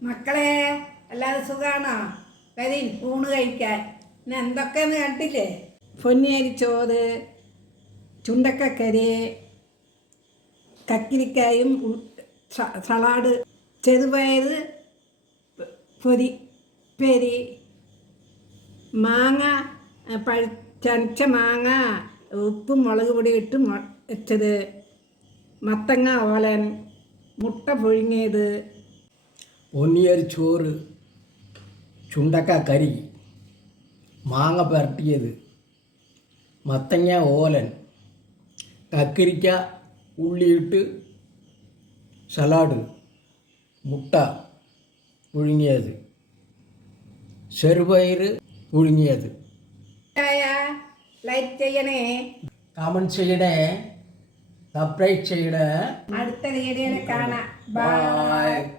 മക്കളെ എല്ലാവരും സുഖാണോ? വരീൻ ഊണ് കഴിക്കാൻ. ഇന്ന് എന്തൊക്കെയെന്ന് കണ്ടില്ലേ? പൊന്നിയരിച്ചോറ്, ചുണ്ടക്കക്കറി, കക്കിരിക്കായും സലാഡ്, ചെറുപയർ പൊരി പെരി, മാങ്ങ ചനച്ച മാങ്ങ ഉപ്പും മുളക് പൊടി ഇട്ട് വെച്ചത്, മത്തങ്ങ ഓലൻ, മുട്ട പുഴുങ്ങിയത്, പൊന്നിയരിച്ചോറ്, ചുണ്ടക്ക കറി, മാങ്ങ പുരട്ടിയത്, മത്തങ്ങ ഓലൻ, കക്കിരിക്ക ഉള്ളിയിട്ട് സലാഡ്, മുട്ട പുഴുങ്ങിയത്, ചെറുപയർ പുഴുങ്ങിയത്. ലൈക്ക് ചെയ്യണേ, കമൻറ്റ് ചെയ്യണേ, സബ്സ്ക്രൈബ് ചെയ്യണേ. അടുത്ത വീഡിയോയിൽ കാണാം. ബൈ.